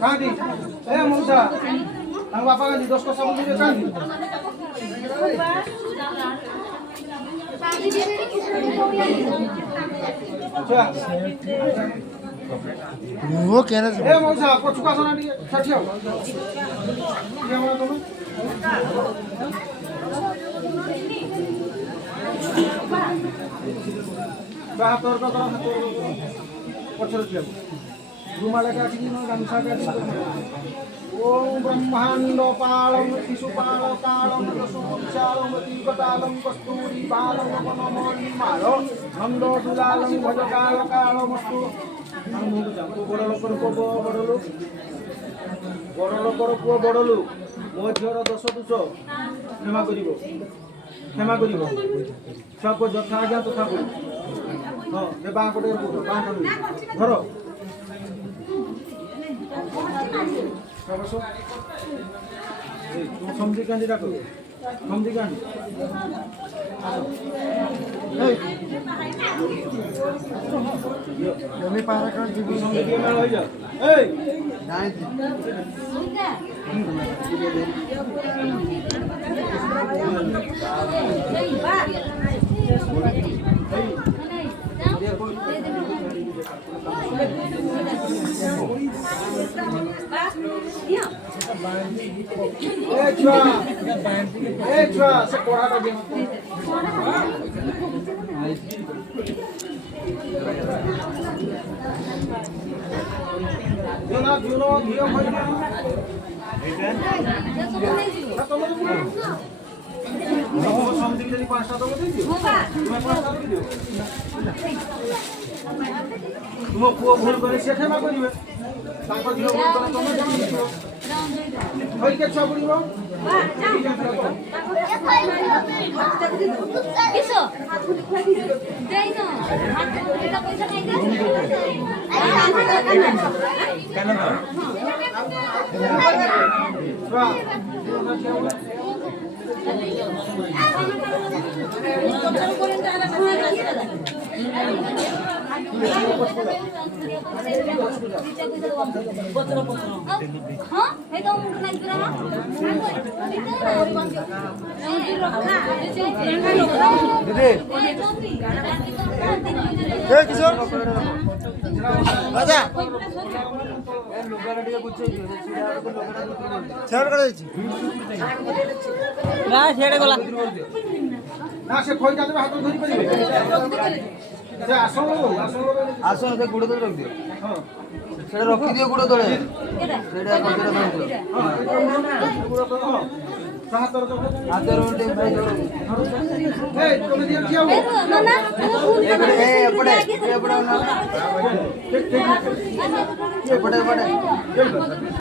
Kandi, Musa, ang bapak kan di dos ko sabun dia kan. वो कह रहा है Musa, को चुका सोना नहीं सठियो. क्या बोला तुम? हातोर का करो पछर दियो. रुमाले का आछि न गामछा का आछि. ओम ब्रह्मांड पालम शिशुपाल कालम सुमुचालम दीपतालम कस्तूरी बालम वनमणि मालो नंद दुलालम भजकाल कालमस्तु. बड़ लोकर पुओ बड़ लोक बड़ लोकर पुओ बड़ लोक मो झीर दोष दुष क्षमा करिब सब यथा आज्ञा तथा करू. हाँ ये बाँ कोटे धर तुम समझी कांजी डाक समझी कांजी मम्मी पारा कर दी समझी के मेल हो जा ए नहीं Extra, se कोड़ा का गेम. जुना घियो खोल के. समझी के 5टा तो दे दियो. तुम्हें 5टा दे दियो. तुम पुओ भूल करे से क्षमा करिवे. ताको झियो भूल करे तमे जम दियो. होई के छ बुड़ीबो. किसो देई न एटा पैसा खाइ दे केना ना हां हे तो मुंड नाही तुरा दीदी ए किशोर राजा शेयर कर दैछि ना छेड़े गला ना से खोई जाते हाथ धरि परिबे. से आसो आसो से गुड़ तो रख दियो. हां सेटा रखि दियो गुड़ तळे सेटा कचरा दो पूरा तो हातर जो हातर उल्टे भाई दो ए तुम दिया किया हो. नाना एपड़े एपड़े ना एपड़े एपड़े